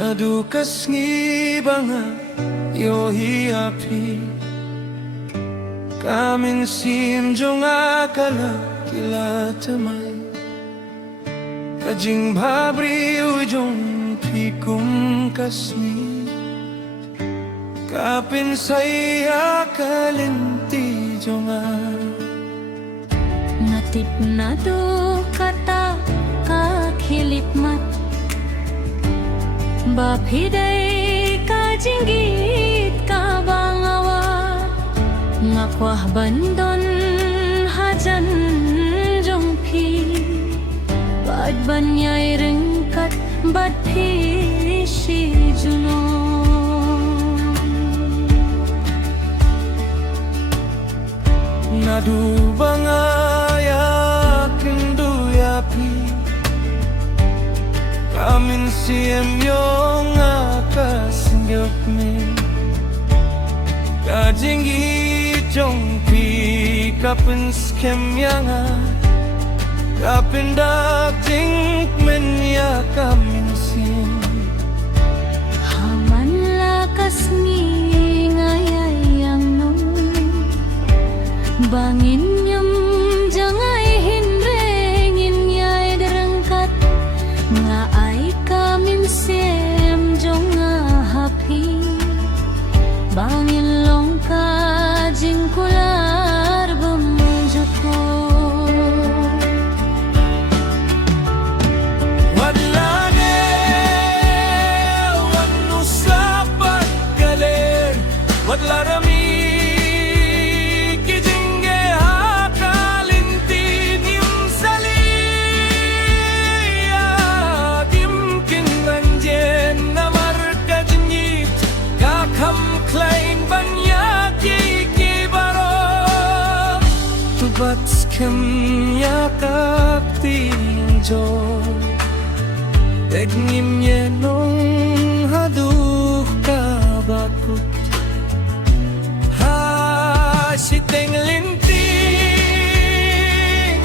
Nadukas ngibanga yohi api Kamin simjong akala kila tamay Kajing babri ujong pikum kasmi Kapin saya kalinti jonga Natip na do kata kakilip mat Baphiday ka jinggit ka bangawa Ngakwah bandon hajan jong phi Bad banyay ringkat bad phi shi juno Nadu bangaya kindu yapi Kamin siem yung akasingyok mi Kajingi jong pi kapin skem yanga Kapin dak jing men ya kamin siem Haman lakas ni ngayayang no Bangin nyam jangay hinrengin yay derengkat Nga ay kamin siem jong nga hapi Bangin long ka jing kular bumjuko Wadlage wanu sapat galer Wadlarami Tubat skem yakap tinjo Tegnim yenong haduh kabakut Ha siteng linting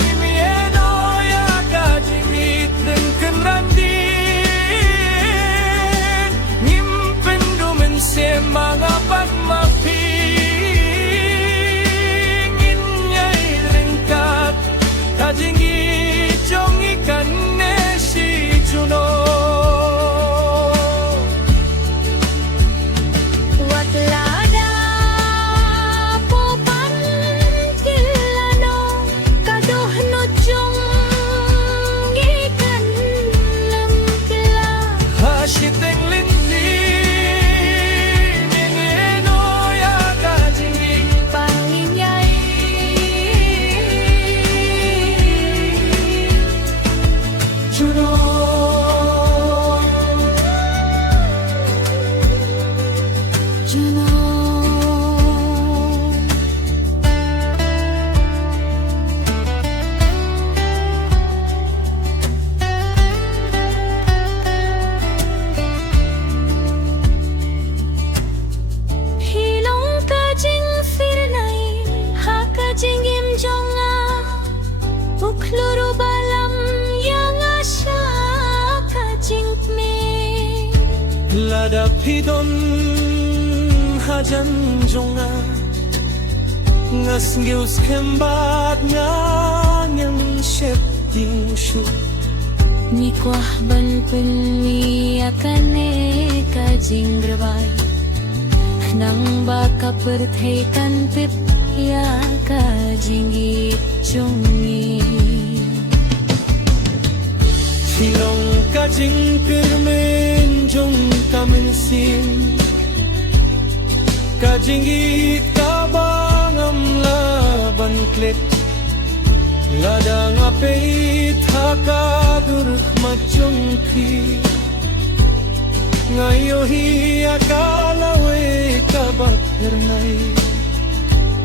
Imieno yakajingit dengken randin Ngimpen dumen se mga pagmapi Kajingi jong ikan nesi juno Watlada popan kilano Kaduh no jong ikan lamkila Hasiteng linting Ingeno ya kajingi Panginyay Juno Juno Hilong ka jing firnay Ha ka jing imjonga Ukluro balam yang asya ka jing me Lada pidon hajan jonga Ngas ngius kembat nganyang shep ting shu Nikwah ban penni akane ka jing grbay Nang baka perthaikan pip ya ka jingit chungi Silong kajing pirmen jong kamin sim Kajingit kabangam laban klit Ladang apeit hakadur majong pi Ngayohi akalawe kabak hernay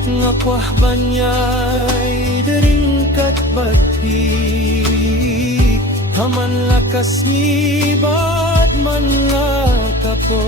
Ngakwah banyay deringkat bati Haman lakas ngibat man lakapo